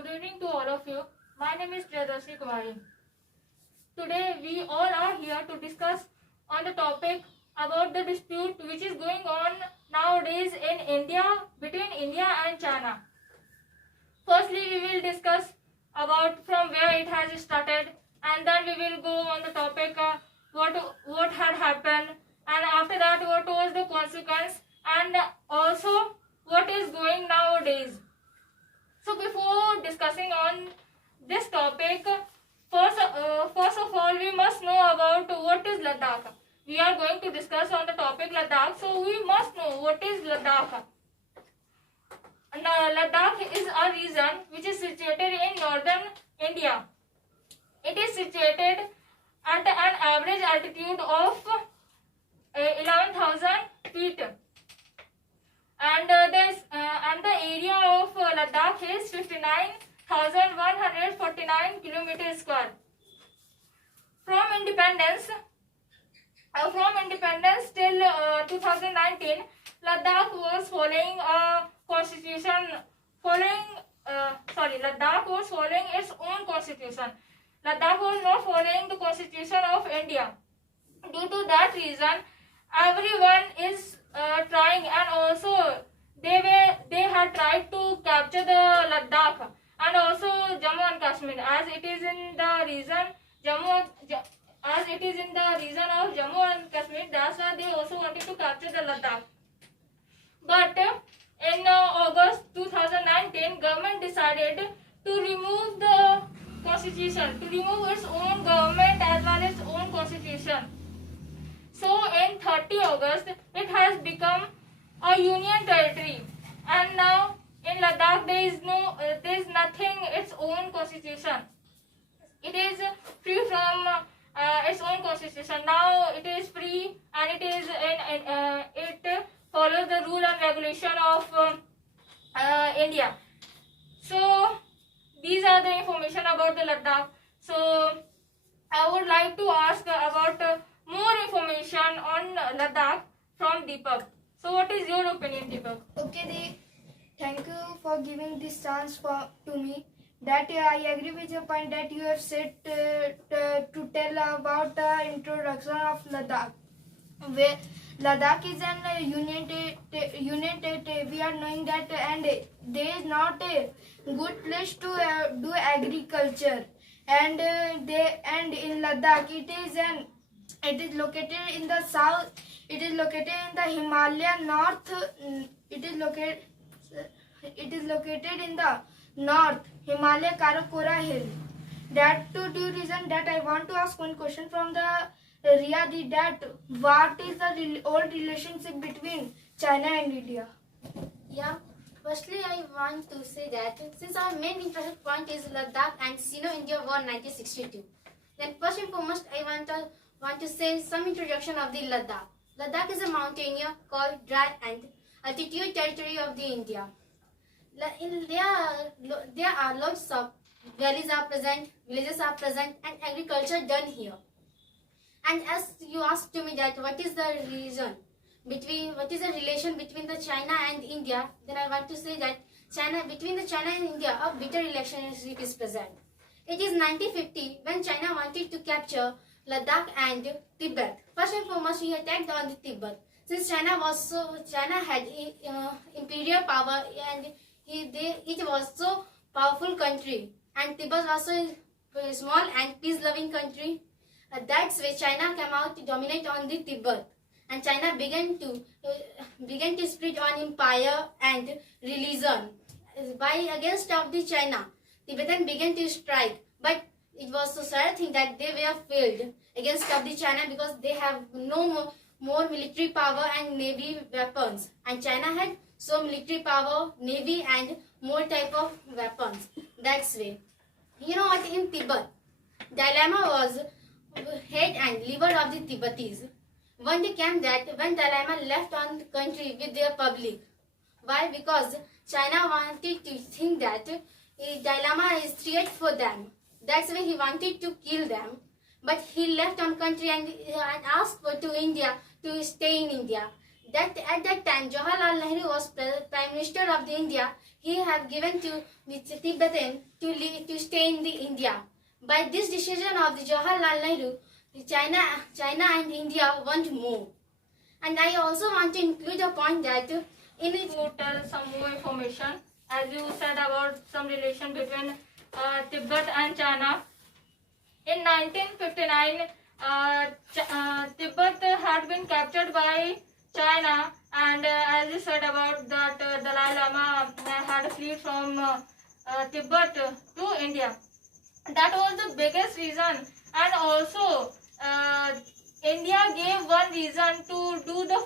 Good evening to all of you. My name is Priyadarshi Kumari. Today we all are here to discuss on the topic about the dispute which is going on nowadays in India between India and China. Firstly, we will discuss about from where it has started, and then we will go on the topic what had happened, and after that what was the consequence, and also what is going nowadays. So before discussing on this topic, first of all, we must know about what is Ladakh. We are going to discuss on the topic Ladakh, so we must know what is Ladakh. Ladakh is a region which is situated in northern India. It is situated at an average altitude of 11,000 feet, and the area of Ladakh is 59,149 kilometers square. From independence till 2019, Ladakh was following a constitution. Ladakh was following its own constitution. Ladakh was not following the constitution of India. Due to that reason, everyone is trying, and also they had tried to capture the Ladakh and also Jammu and Kashmir, as it is in the region of Jammu and Kashmir. That's why they also wanted to capture the Ladakh. But in August 2019, government decided to remove the constitution, to remove its own government as well as its own constitution. So in 30 August, it has become a union territory, and now in Ladakh there is nothing its own constitution. It is free from its own constitution. Now it is free, and it follows the rule and regulation of India. So these are the information about the Ladakh. So I would like to ask about more information on Ladakh from Deepak. So what is your opinion, Deepak? Okay, thank you for giving this chance to me. That I agree with your point that you have said to tell about the introduction of Ladakh. Where Ladakh is an union territory, we are knowing that, and there is not a good place to do agriculture. And in Ladakh, it is located in the south. It is located in the Himalayan north. It is located in the north Himalaya Karakora hill. That to do reason that I want to ask one question from the Riyadi, that what is the old relationship between China and India? Yeah, firstly I want to say that since our main interest point is Ladakh and Sino-India War 1962, then first and foremost I want to say some introduction of the Ladakh. Ladakh is a mountain called dry and altitude territory of the India. There are lots of valleys are present, villages are present, and agriculture done here. And as you asked to me that what is the relation between the China and India, then I want to say that between the China and India a bitter relationship is present. It is 1950 when China wanted to capture Ladakh and Tibet. First and foremost, he attacked on the Tibet. Since China had imperial power, and it was so powerful country, and Tibet was so small and peace-loving country. That's why China came out to dominate on the Tibet, and China began to spread on empire and religion. By against of the China, Tibetan began to strike, but it was so sad thing that they were failed against of the China because they have no more military power and navy weapons, and China had so military power, navy, and more type of weapons. That's way. You know what, in Tibet, Dalai Lama was head and liver of the Tibetis. One day came that when Dalai Lama left on the country with their public. Why? Because China wanted to think that Dalai Lama is threat for them. That's why he wanted to kill them. But he left on country and asked to India to stay in India. that at that time Jawaharlal Nehru was Prime Minister of the India. He have given to the Tibetan to stay in the India. By this decision of the Jawaharlal Nehru, China and India want more. And I also want to include a point that in it, To tell some more information, as you said about some relation between Tibet and China. In 1959, Tibet had been captured by China, and as you said about that, Dalai Lama had fled from Tibet to India. That was the biggest reason, and also India gave one reason to do the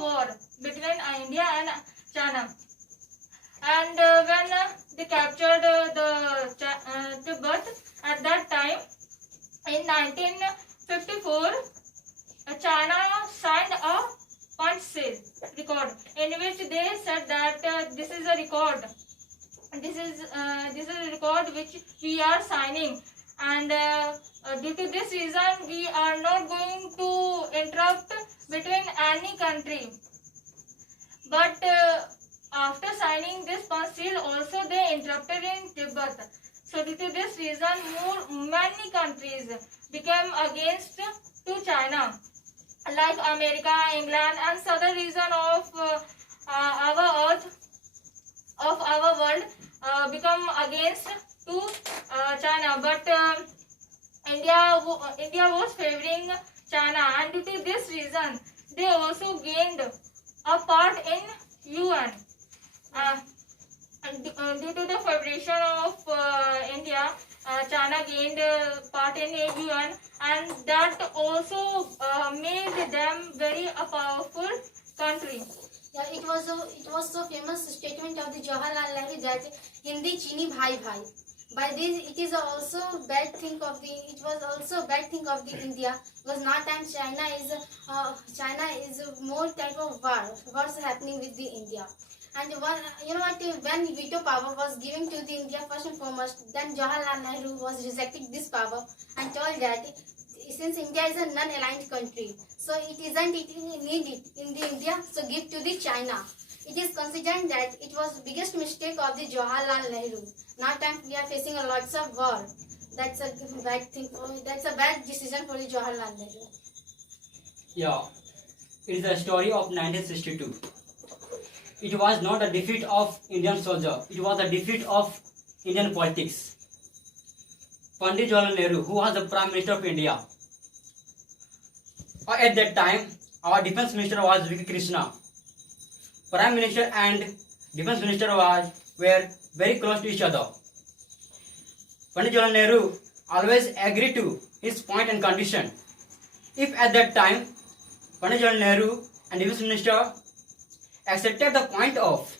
war between India and China. And when they captured Tibet at that time in 1954, China signed a Panchshir record in which they said that this is a record. This is a record which we are signing, and due to this reason we are not going to interrupt between any country. But after signing this Panchshir, also they interrupted in Tibet. So due to this reason, many countries became against to China, like America, England, and southern region of our earth, of our world, become against to China. But India was favoring China, and due to this reason, they also gained a part in UN. Due to the favoration of India, China gained part in UN, and that also made them very a powerful country. yeah, it was so famous statement of the Jawaharlal Nehru that Hindi Chini Bhai Bhai. By this, it was also bad thing of the India, because now time China is more type of wars happening with the India. And when veto power was given to the India first and foremost, then Jawaharlal Nehru was rejecting this power and told that since India is a non-aligned country, so it needed in the India, so give to the China. It is considered that it was biggest mistake of the Jawaharlal Nehru. Now time we are facing a lots of war. That's a bad thing. That's a bad decision for the Jawaharlal Nehru. Yeah, it is the story of 1962. It was not a defeat of Indian soldier. It was a defeat of Indian politics. Pandit Jawaharlal Nehru, who was the Prime Minister of India, at that time, our Defence Minister was V.K. Krishna. Prime Minister and Defence Minister were very close to each other. Pandit Jawaharlal Nehru always agreed to his point and condition. If at that time Pandit Jawaharlal Nehru and Defence Minister accepted the point of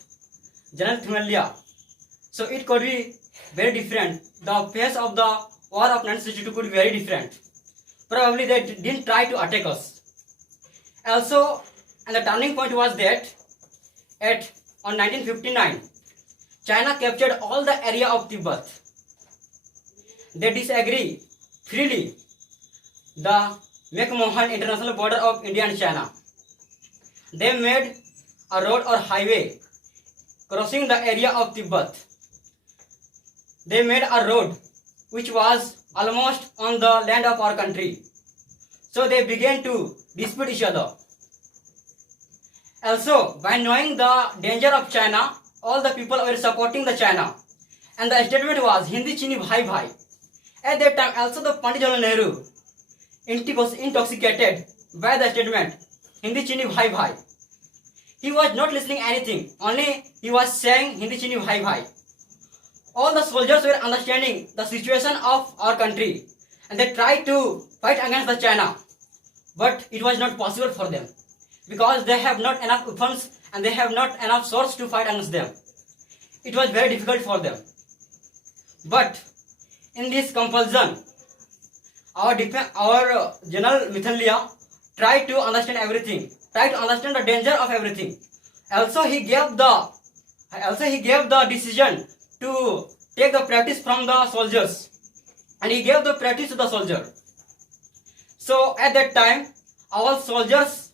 General Thimalia, so it could be very different. The pace of the war of 1962 could be very different. Probably they didn't try to attack us. Also, and the turning point was that on 1959, China captured all the area of Tibet. They disagree freely the McMahon International Border of India and China. They made a road or highway crossing the area of Tibet. They made a road which was almost on the land of our country. So they began to dispute each other. Also, by knowing the danger of China, all the people were supporting the China. And the statement was Hindi Chini Bhai Bhai. At that time, also the Pandit Jawaharlal Nehru was intoxicated by the statement Hindi Chini Bhai Bhai. He was not listening anything, only he was saying Hindi Chini Bhai Bhai. All the soldiers were understanding the situation of our country, and they tried to fight against the China, but it was not possible for them because they have not enough weapons and they have not enough swords to fight against them. It was very difficult for them. But in this compulsion, our General Mithalia tried to understand everything, tried to understand the danger of everything. Also, he gave the decision to take the practice from the soldiers, and he gave the practice to the soldier. So at that time, our soldiers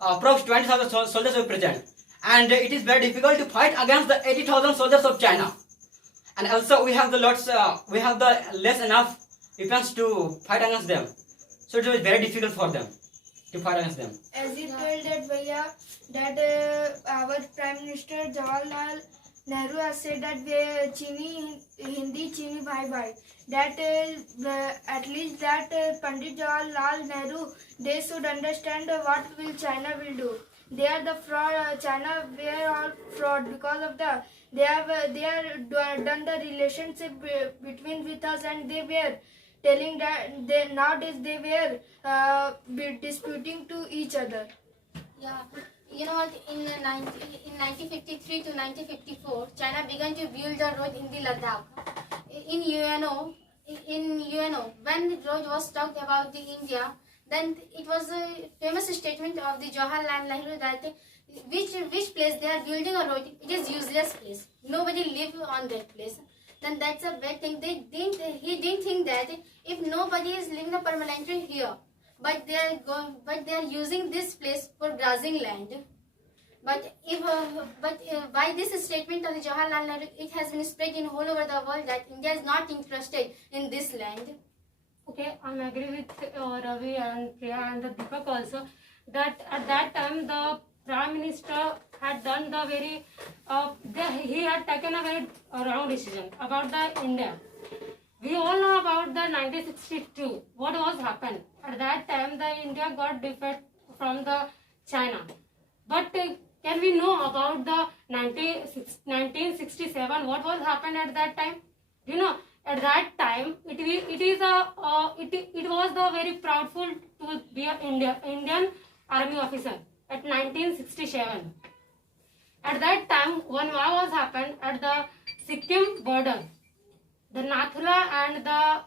approx 20,000 soldiers were present, and it is very difficult to fight against the 80,000 soldiers of China. And also we have the less enough weapons to fight against them, so it was very difficult for them to fight against them. As you told that Bhaiya, that our Prime Minister Jawaharlal Nehru has said that Hindi Chini Bhai Bhai. That at least that Pandit Jawaharlal Nehru, they should understand what will China will do. They are the fraud. China were all fraud because of the they are done the relationship between with us, and they were telling that nowadays they were disputing to each other. Yeah, you know what? In 1953 to 1954, China began to build a road in the Ladakh. In UNO, when the road was talked about the India, then it was a famous statement of the Jawaharlal Nehru that which place they are building a road, it is useless place. Nobody live on that place. Then that's a bad thing. He didn't think that if nobody is living permanently here, but they are using this place for grazing land. But by this statement of the Jawaharlal Nehru, it has been spread in all over the world that India is not interested in this land. Okay, I agree with Ravi and Priya and the Deepak also, that at that time the Prime Minister had done the very, he had taken a very wrong decision about the India. We all know about the 1962, what was happened. At that time the India got defeated from the China. But can we know about the 1967, what was happened at that time? You know, at that time, it was the very proudful to be an Indian army officer at 1967. At that time, one war was happened at the Sikkim border, the Nathula and the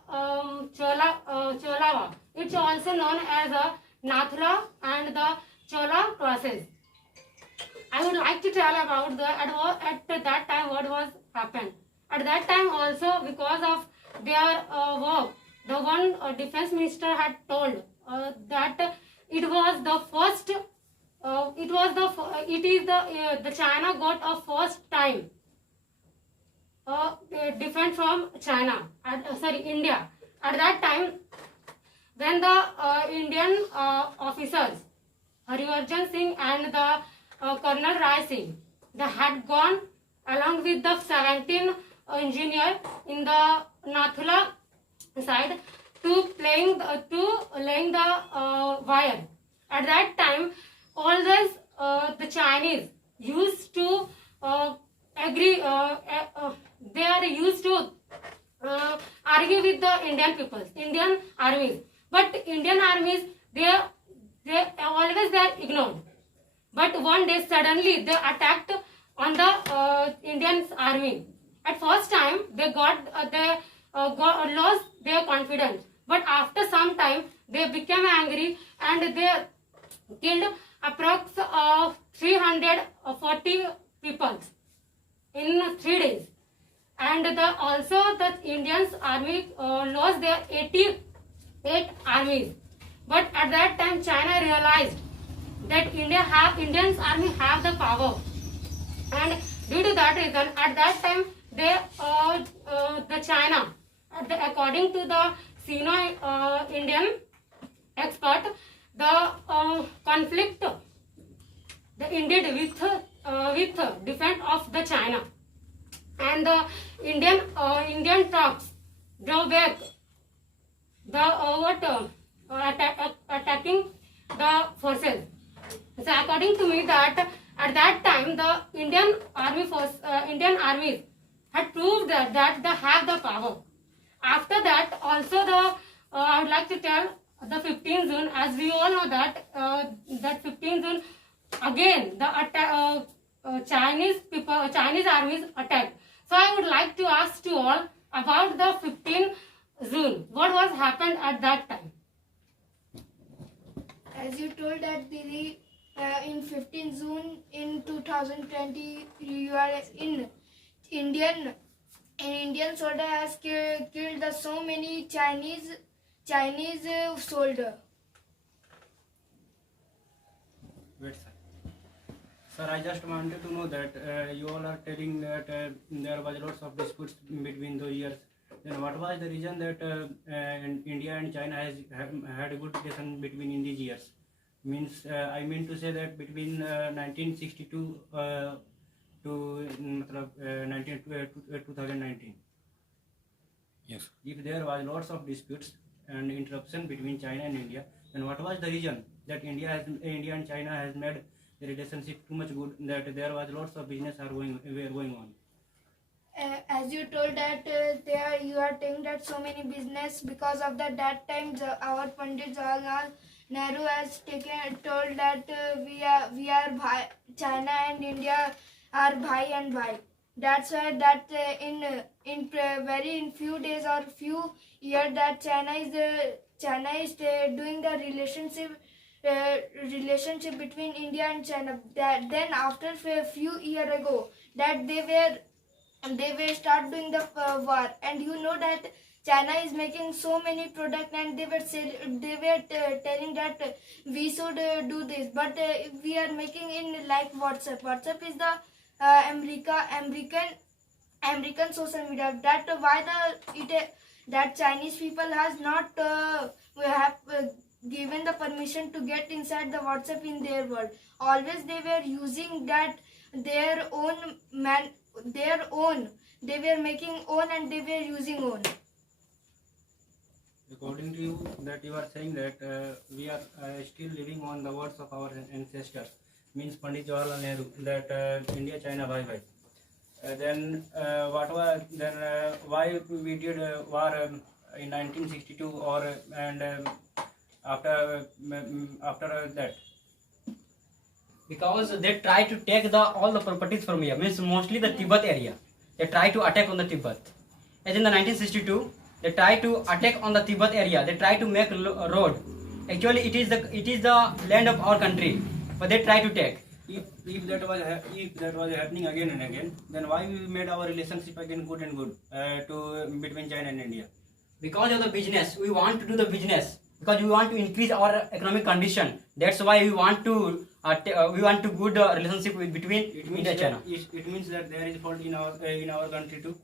Chola war. It's also known as a Nathula and the Chola crosses. I would like to tell about at that time what was happened. At that time also, because of their work, the one defense minister had told that it was the first. The China got a first time defense from China. India. At that time, when the Indian officers Harivarjan Singh and the Colonel Rai Singh, they had gone along with the 17 engineer in the Nathula side to laying the wire. At that time, always the Chinese used to agree. They are used to argue with the Indian peoples, Indian armies. But Indian armies, they always are ignored. But one day suddenly they attacked on the Indian army. At first time they lost their confidence, but after some time they became angry and they killed approx 340 people in 3 days. And also the Indians army lost their 88 armies. But at that time China realized that Indians army have the power, and due to that reason, at that time the China, according to the Sino-Indian expert, the conflict the India with defense of the China, and the Indian troops drove back the attacking the forces. So according to me, that at that time the Indian armies had proved that they have the power. After that, also I would like to tell the 15th June, as we all know that 15th June again the Chinese armies attacked. So I would like to ask to all about the 15th June. What was happened at that time? As you told that Didi, in 15 June in 2020, you are in Indian soldier has killed so many Chinese soldier. Wait, sir. Sir, I just wanted to know that you all are telling that there was lots of disputes between those years. Then what was the reason that India and China had a good relation between in these years? Means I mean to say that between 1962 to 2019. Yes. If there was lots of disputes and interruption between China and India, then what was the reason that India and China has made the relationship too much good that there was lots of business were going on? As you told that you are saying that so many business because of that time our Pandit Jawaharlal Nehru has told that we are bhai, China and India are bhai and bhai. That's why that in few days or few years that China is doing the relationship between India and China. That then after a few years ago that they were start doing the war, and you know that China is making so many products and they were telling that we should do this, but we are making in like WhatsApp. WhatsApp is the American social media. That why that Chinese people has not given the permission to get inside the WhatsApp in their world. Always they were using that their own. They were making own and they were using own. According to you, that you are saying that we are still living on the words of our ancestors, means Pandit Jawaharlal Nehru, that India, China, bye bye. Then why we did war in 1962 or after that? Because they try to take all the properties from here, means mostly the Tibet area. They try to attack on the Tibet. As in the 1962, they try to attack on the Tibet area. They try to make a road. Actually, it is the land of our country, but they try to take. If that was happening again and again, then why we made our relationship again good and good between China and India? Because of the business, we want to do the business. Because we want to increase our economic condition. That's why we want to good relationship between India and China. It means that there is fault in our country too.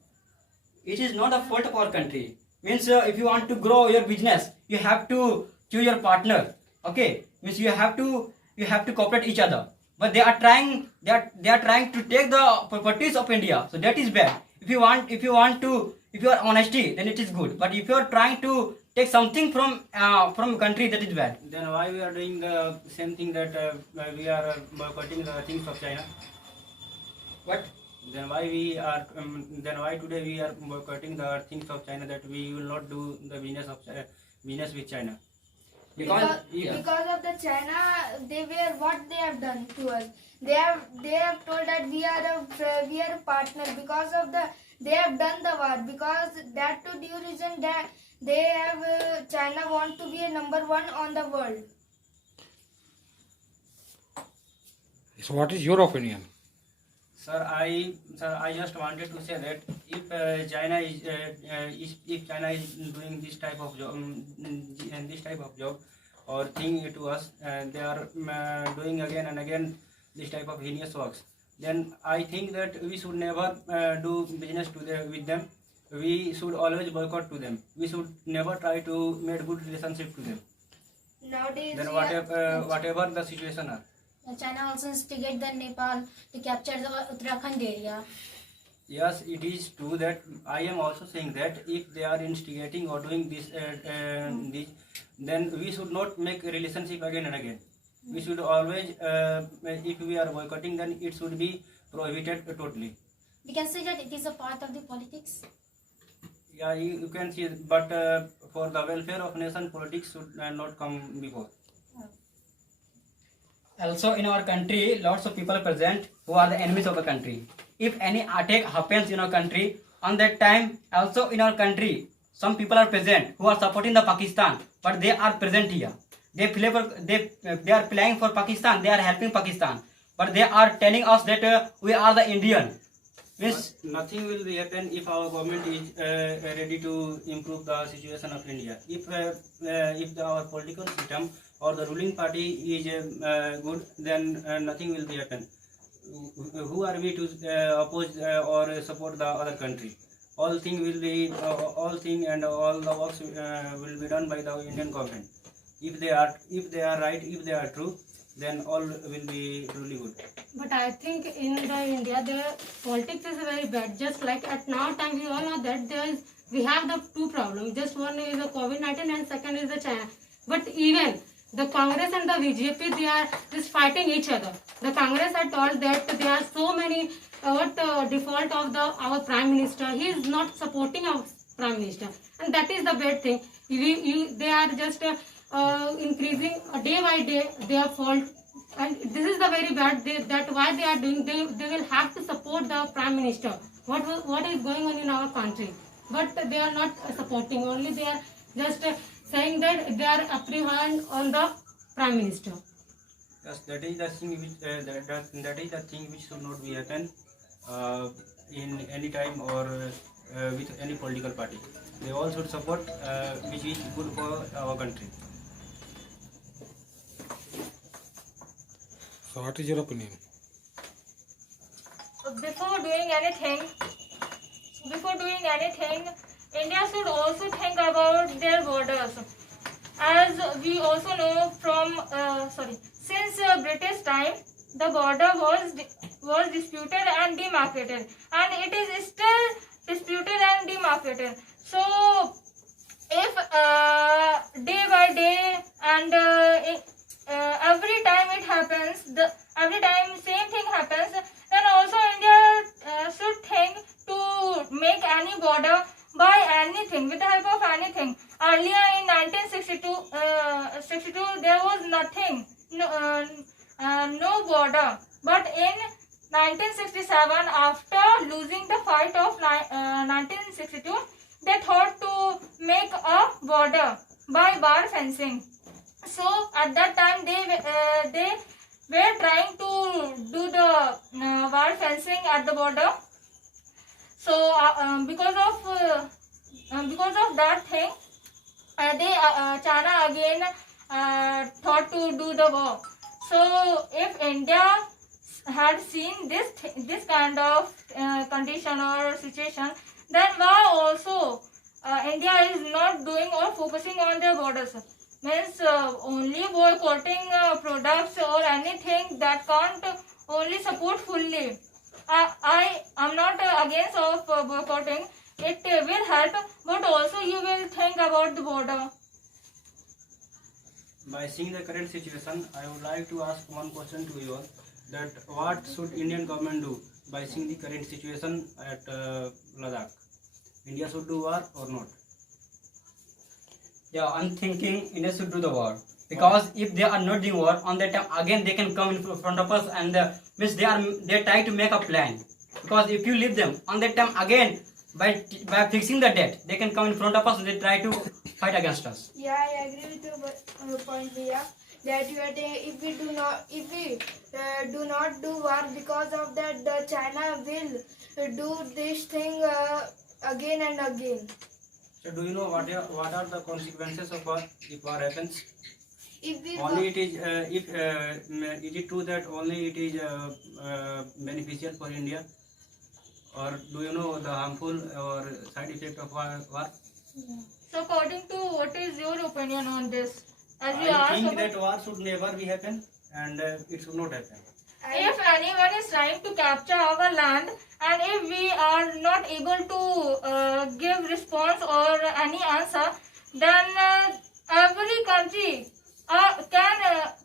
It is not a fault of our country. Means if you want to grow your business, you have to choose your partner. Okay, means you have to cooperate each other. But they are trying to take the properties of India. So that is bad. If you are honesty, then it is good. But if you are trying to take something from a country, that is bad. Then why we are doing the same thing that we are boycotting the things of China? What? Then why today we are boycotting the things of China, that we will not do the business with China? Because of the China, what they have done to us. They have told that we are a partner. Because of they have done the war. Because that to due reason that they have China want to be a number one on the world. So what is your opinion? Sir, I just wanted to say that if China is doing this type of job or thing to us, they are doing again and again this type of heinous works, then I think that we should never do business with them. We should always boycott to them. We should never try to make good relationship to them. Nowadays, Then whatever the situation are. China also instigate the Nepal to capture the Uttarakhand area. Yes, it is true that I am also saying that if they are instigating or doing this, then we should not make a relationship again and again. We should always, if we are boycotting, then it should be prohibited totally. We can say that it is a part of the politics. Yeah, you can see, but for the welfare of nation, politics should not come before. Also in our country, lots of people are present who are the enemies of the country. If any attack happens in our country, on that time, also in our country, some people are present who are supporting the Pakistan, but they are present here. They are playing for Pakistan, they are helping Pakistan, but they are telling us that we are the Indian. Means nothing will happen if our government is ready to improve the situation of India. If our political system or the ruling party is good, then nothing will be happen. Who are we to oppose or support the other country? All thing will be all thing and all the works will be done by the Indian government. If they are right, if they are true, then all will be truly good. But I think in the India, the politics is very bad. Just like at now time, we all know that we have the two problems. Just one is the COVID-19 and second is the China. But even the Congress and the BJP, they are just fighting each other. The Congress had told that there are so many default of our Prime Minister. He is not supporting our Prime Minister, and that is the bad thing. They are just increasing day by day their fault, and this is the very bad. That why they are doing. They will have to support the Prime Minister. What is going on in our country? But they are not supporting. Only they are just saying that they are apprehend on the Prime Minister. Yes, that is the thing which that is the thing which should not be happen in any time or with any political party. They all should support which is good for our country. So what is your opinion? Before doing anything, India should also think about their borders. As we also know from since British time, the border was disputed and demarcated, and it is still disputed and demarcated. So if day by day and every time it happens, every time same thing happens, then also India should think to make any border by anything, with the help of anything. Earlier in 1962, there was nothing, no border. But in 1967, after losing the fight of 1962, they thought to make a border by bar fencing. So at that time they were trying to do the bar fencing at the border. So because of that thing, China again thought to do the war. So if India had seen this kind of condition or situation, then why also India is not doing or focusing on their borders? Means only boycotting products or anything that can't only support fully. I am not against of boycotting. It will help, but also you will think about the border. By seeing the current situation, I would like to ask one question to you all, that what should Indian government do by seeing the current situation at Ladakh? India should do war or not? Yeah, I'm thinking India should do the war, because if they are not doing war on that time, again they can come in front of us and means they try to make a plan. Because if you leave them on that time, again by fixing the date, they can come in front of us and they try to fight against us. Yeah, I agree with your point, Priya. That you are if we do not do war, because of that, the China will do this thing again and again. So do you know what are the consequences of war if war happens? If we Only it is is it true that only it is beneficial for India, or do you know the harmful or side effect of war? So according to what is your opinion on this? As you I asked think about- that war should never be happen, and it should not happen. if anyone is trying to capture our land, and if we are not able to give response or any answer, then every country can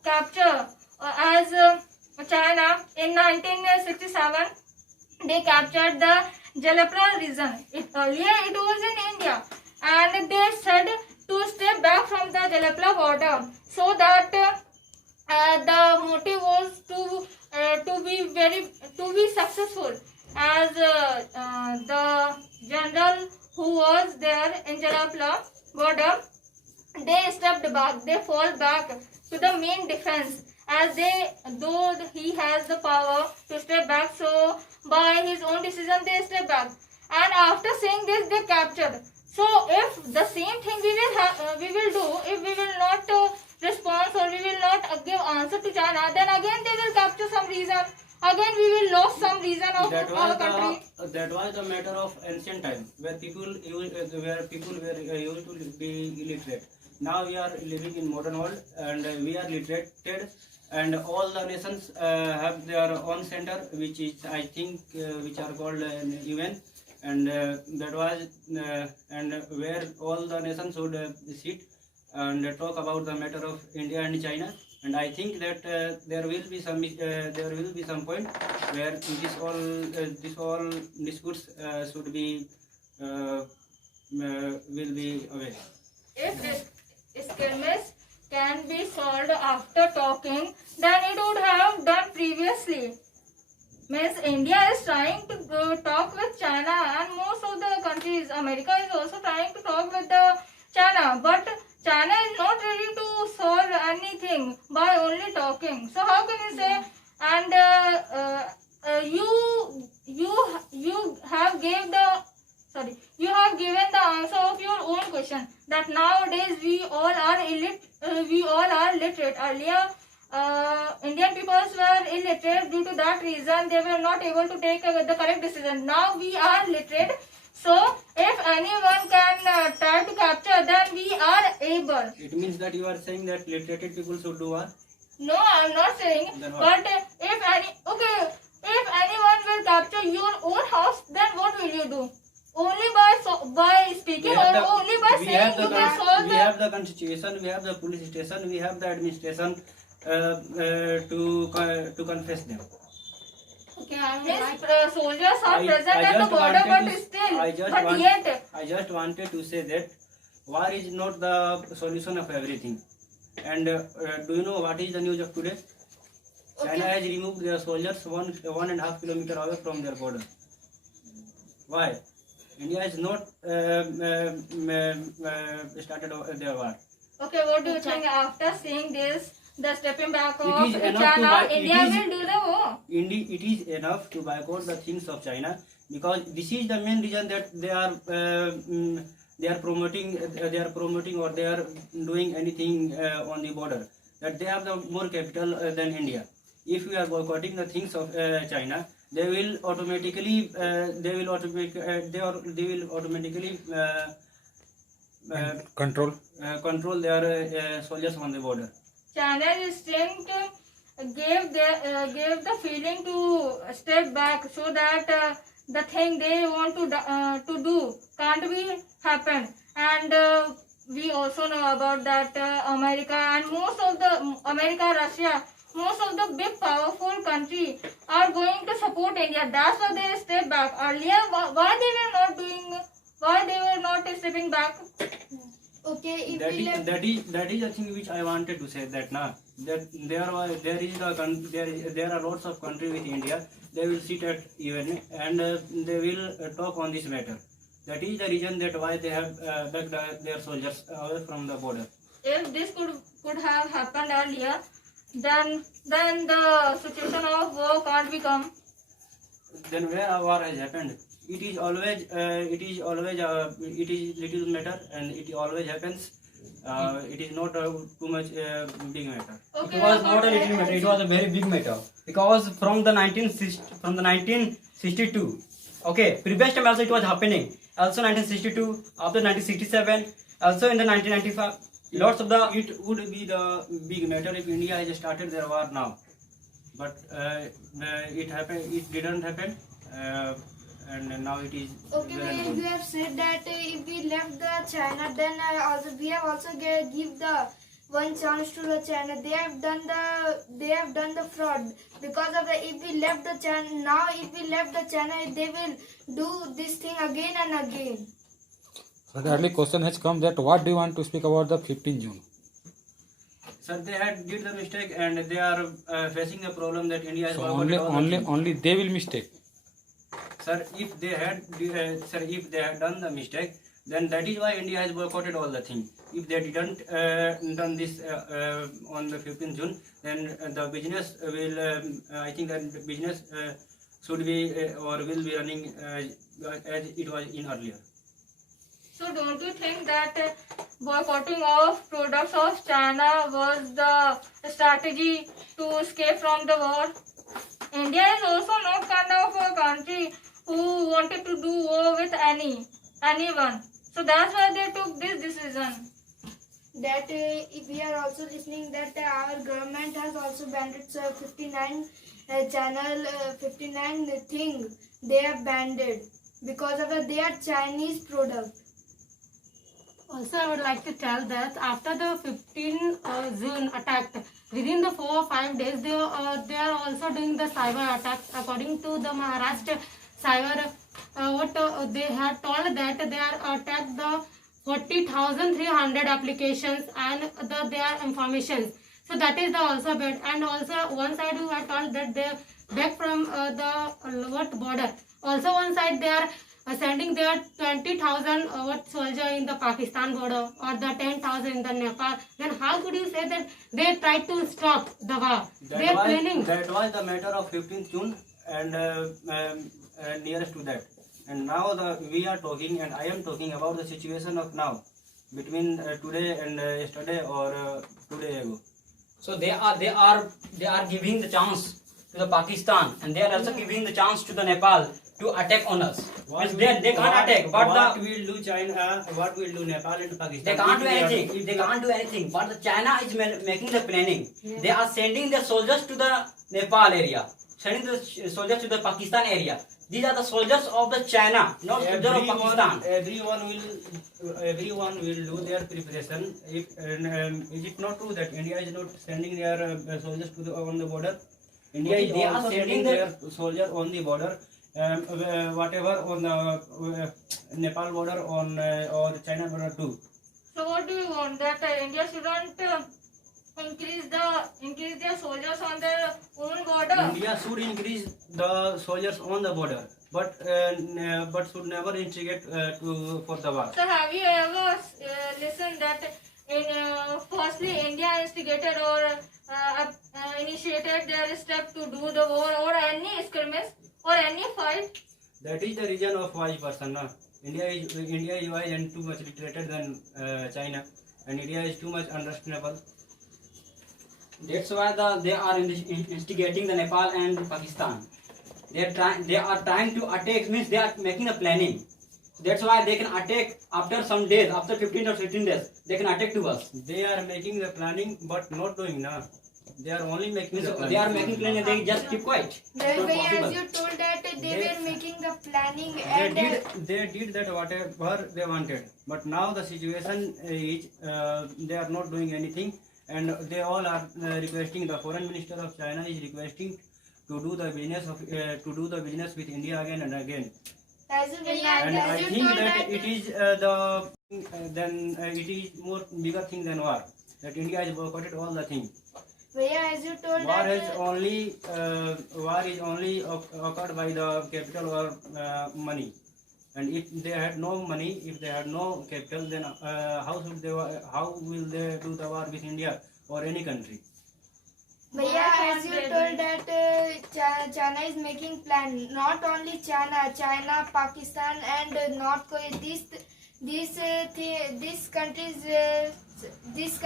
capture, as China in 1967 they captured the Jalapra region. Earlier it was in India, and they said to step back from the Jalapra border, so that the motive was to be successful, as the general who was there in Jalapra border, they stepped back, they fall back to the main defense, as though he has the power to step back, so by his own decision they step back, and after saying this they captured. So if the same thing we will do, if we will not response or we will not give answer to China, then again they will capture some region. Again we will lose some region of our country. That was the matter of ancient time, where people used to be illiterate. Now we are living in modern world, and we are literated, and all the nations have their own center, which is I think which are called UN, and that was and where all the nations would sit and talk about the matter of India and China. And I think that there will be some point where this all disputes should be will be away. If this skirmish can be solved after talking, then it would have done previously. Means India is trying to talk with China, and most of the countries, America is also trying to talk with the China, but China is not ready to solve anything by only talking. So how can you say? And you have given the answer of your own question, that nowadays we all are literate. Earlier, Indian peoples were illiterate. Due to that reason, they were not able to take the correct decision. Now we are literate. So, if anyone can try to capture, then we are able. It means that you are saying that literated people should do what? No, I am not saying. Then what? But if anyone will capture your own house, then what will you do? Only by speaking, or only by saying you can solve we have the constitution, we have the police station, we have the administration to confess them. Okay, I am Yes, right. soldiers are I present at the just border, wanted but to- still, I just but want- yet, I just wanted to say that war is not the solution of everything. And do you know what is the news of today? China has removed their soldiers 1.5 kilometers away from their border. Why? India has not started their war. okay, what do you think after seeing this, the stepping back It of is enough to China, buy- it India is- will do the war? Indeed, it is enough to boycott the things of China, because this is the main reason that they are promoting or they are doing anything on the border, that they have the more capital than India. If we are boycotting the things of China, they will automatically Control. control their soldiers on the border. China's instinct gave the feeling to step back, so that the thing they want to do can't be happen. And we also know about that America and Russia, most of the big powerful country are going to support India. That's why they step back. Earlier, why they were not stepping back? Okay, if That we left. that is the thing which I wanted to say, that that there are lots of countries with India. They will sit at UN and they will talk on this matter. That is the reason that why they have backed their soldiers away from the border. If this could have happened earlier, then the situation of war can't become. Then where a war has happened? It is little matter, and it always happens. It is not too much big matter. Okay, It was not a little matter, it was a very big matter. Because from the 1962, okay, previous time also it was happening. Also 1962, after 1967, also in the 1995, lots of the... It would be the big matter if India has started their war now. But it didn't happen. And now it is Okay, well and well, good. you have said that if we left the China, then we have also give the one chance to the China. They have done the fraud, because of the, if we left the China, now if we left the China, they will do this thing again and again. So the early question has come that what do you want to speak about the 15 June? Sir, they did the mistake, and they are facing the problem that India has So boycotted all the things. only they will mistake. Sir, if they had done the mistake, then that is why India has boycotted all the things. If they didn't done this on the 15th June, then the business will. I think that the business should be or will be running as it was in earlier. So don't you think that boycotting of products of China was the strategy to escape from the war? India is also not kind of a country who wanted to do war with anyone. So that's why they took this decision. That if we are also listening that our government has also banned its 59 channel 59 thing they have banned it because of their Chinese product. Also, I would like to tell that after the 15 June attack, within the 4 or 5 days, they are also doing the cyber attacks. According to the Maharashtra cyber, they had told that they are attacked the 40,300 applications and their information. So that is the also bad. And also one side who had told that they back from the border. Also one side they are sending their 20,000 soldier in the Pakistan border or the 10,000 in the Nepal. Then how could you say that they try to stop the war? They are planning. That was the matter of 15th June and nearest to that. And now we are talking and I am talking about the situation of now between today and yesterday or 2 days ago. So they are giving the chance to the Pakistan, and they are also giving the chance to the Nepal to attack on us. Means they can't attack, but what will do China? What will do Nepal and Pakistan? they can't do anything. They can't do anything. But the China is making the planning. Yeah. They are sending the soldiers to the Nepal area, sending the soldiers to the Pakistan area. These are the soldiers of the China, not soldiers of Pakistan. Everyone will do their preparation. Is it not true that India is not sending their soldiers on the border? India Okay, is they are also sending sending the- their soldiers on the border. Whatever on the Nepal border or China border too. So what do you want? That India shouldn't increase their soldiers on their own border? India should increase the soldiers on the border, but should never instigate for the war. So have you ever listened that firstly India instigated or initiated their step to do the war or any skirmish or any fight? That is the reason of wise person. No? India is wise and too much literated than China, and India is too much understandable. That's why they are instigating the Nepal and Pakistan. They are trying to attack. Means they are making a planning. That's why they can attack after some days, after 15 or 16 days. They can attack to us. They are making the planning, but not doing. No? They are only making the planning. They are making planning. They just keep quiet. The Not way possible. as you told that they were making the planning They and did that whatever they wanted, but now the situation is they are not doing anything, and they all are requesting. The foreign minister of China is requesting to do the business with India again and again. as you And I as you think told that it is it is more bigger thing than war. That India has boycotted all the things. Bhaiya, as you told War that is only occurred by the capital or money. And if they had no money, if they had no capital, then how will they do the war with India or any country? Bhaiya, as you told that China is making plan. Not only China, Pakistan, and North Korea. This countries, this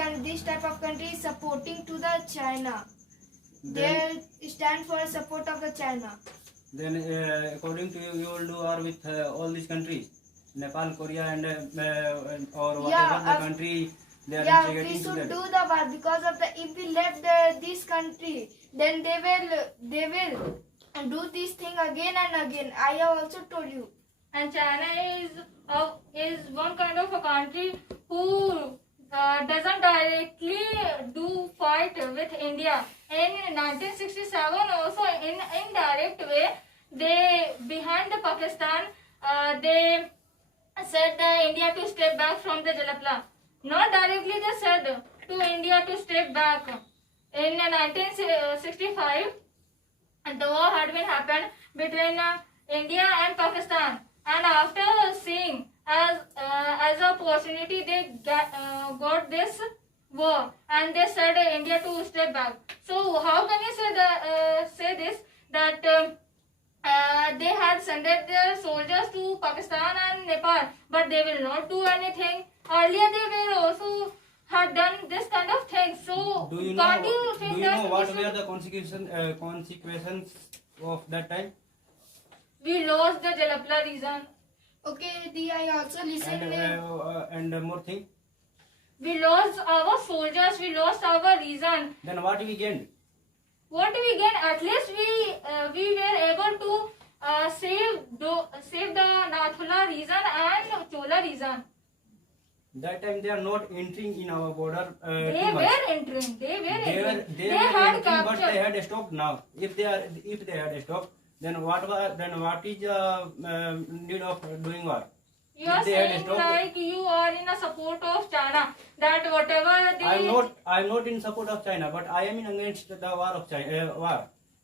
type of country is supporting to the China. They stand for support of the China. Then, according to you, you will do war with all these countries, Nepal, Korea, and or whatever Yeah, the country they are Yeah, we integrating should together. do the war because of the if we left this country, then they will do this thing again and again. I have also told you. And China is one kind of a country who doesn't directly do fight with India. In 1967, also in indirect way, they behind the Pakistan, they said the India to step back from the Jalapla. Not directly, they said to India to step back. In 1965, the war had been happened between India and Pakistan. And after seeing as an opportunity, they got this war, and they said India to step back. So how can you say this that they had sent their soldiers to Pakistan and Nepal, but they will not do anything. Earlier, they were also had done this kind of thing. So, Do you can't know? you Do think you that know what we were should- the consequences of that time? we lost the Jalapla region? Okay, the I also listen. And more thing. We lost our soldiers. We lost our region. Then what we gained? What we get? At least we were able to save the Nathula region and Chola region. That time they are not entering in our border. They too much. were entering. They were They were entering. they They were had entering, but they captured. had stopped now. If they had stopped, then what is need of doing war? You are If they had saying stopped- like you are in a support of China. That whatever the I'm not in support of China, but I am in against the war of China. War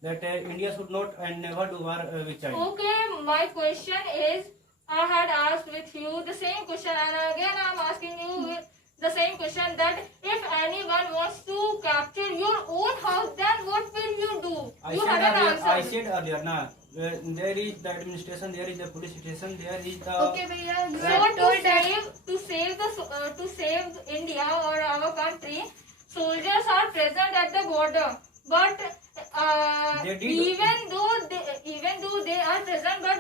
that India should not and never do war with China. Okay, my question is, I had asked with you the same question, and again I am asking you the same question, that if anyone wants to capture your own house, then what will you do? You hadn't I answered. said earlier, there is the administration, there is the police station, there is the. Okay, Bhaiya, you So have told that. to save India or our country, soldiers are present at the border. But They did. even though they are present, but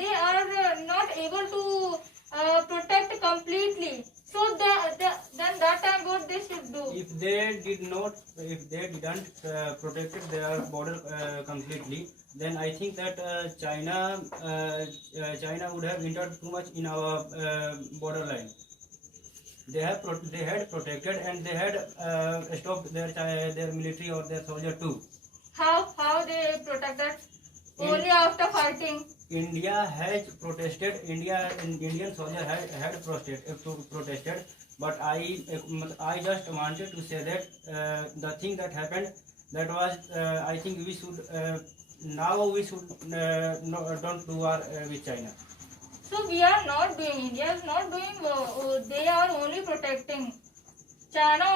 they are not able to protect completely. So then that time what they should do? If they didn't protected their border completely, then I think that China would have entered too much in our borderline. They had protected, and they had stopped their military or their soldier too. How they protected? Only after fighting. India has protested. Indian soldier had protested, but I just wanted to say that the thing that happened, that was I think we should now we should don't do war with China. So we are not doing. India is not doing. They are only protecting. China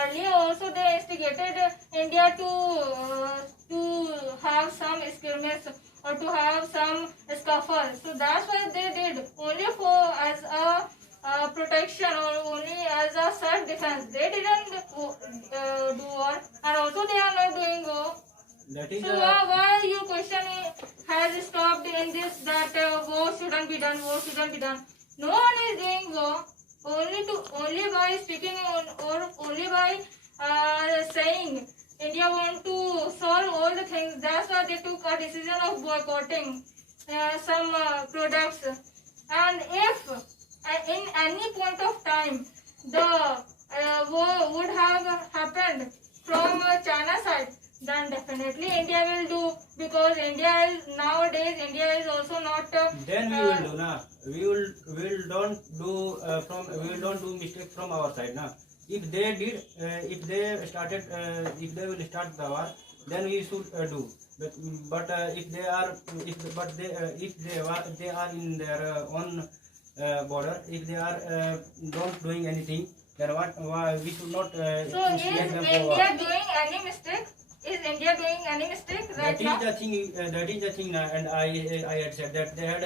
earlier also they instigated India to have some skirmish or to have some scuffle. So that's what they did, only for as a protection or only as a self defense. They didn't do war, and also they are not doing war. That is So why your question has stopped in this, that war shouldn't be done, war shouldn't be done? No one is doing war. Only by speaking or only by saying India want to solve all the things. That's why they took a decision of boycotting some products. And if in any point of time the war would have happened from China side, then definitely India will do, because India is also not. Then we will do na. We will don't do mistake from our side na. If they did, if they will start the war, then we should do. But if they are in their own border, if they are not doing anything, then why we should not So is instigate them for war. India doing any mistake? Is India doing any mistake right now? That is the thing, and I had said that they had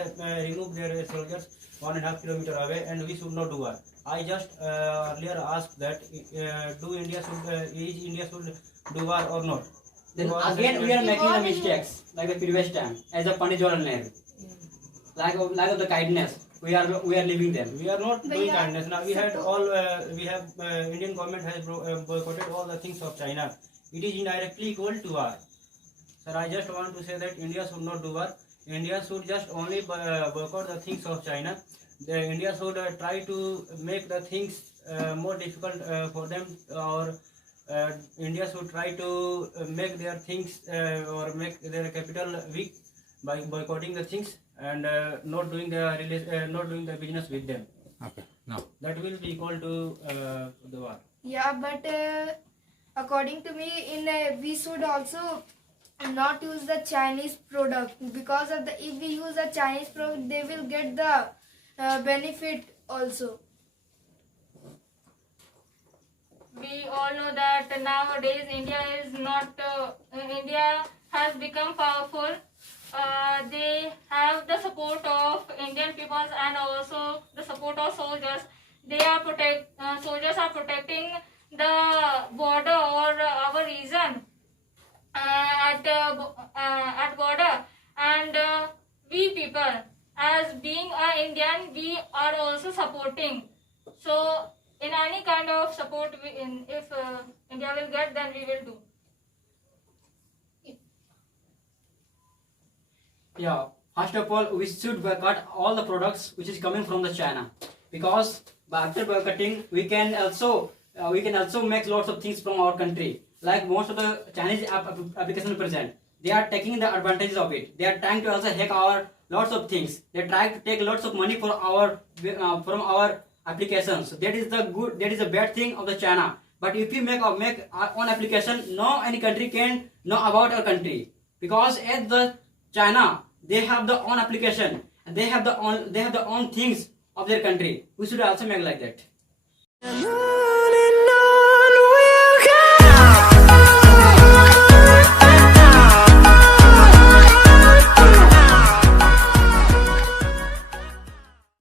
removed their soldiers 1.5 kilometer away, and we should not do war. I just earlier asked that is India should do war or not? Then Because again we are making the War- mistakes like the previous time as a Pandit Jawaharlal Nehru. Lack of the kindness, we are leaving them. we are not But doing yeah, kindness now. We had all Indian government has boycotted all the things of China. It is indirectly equal to war. Sir, I just want to say that India should not do war. India should just only boycott the things of China. India should try to make the things more difficult for them, or India should try to make their things or make their capital weak by boycotting the things and not doing the business with them. Okay, now. That will be equal to the war. Yeah, but according to me, we should also not use the Chinese product, because of if we use the Chinese product, they will get the benefit also. We all know that nowadays India has become powerful. they have the support of Indian peoples and also the support of soldiers. They are soldiers are protecting the border or our region at border, and we people, as being a Indian, we are also supporting. So in any kind of support, if India will get, then we will do. Yeah, first of all, we should boycott all the products which is coming from the China, because after boycotting, we can also make lots of things from our country. Like most of the Chinese application present, they are taking the advantages of it. They are trying to also hack our lots of things. They try to take lots of money for our from our applications. That is the good. That is the bad thing of the China. But if we make our own application, no any country can know about our country, because at the China they have the own application and they have the own things of their country. We should also make like that.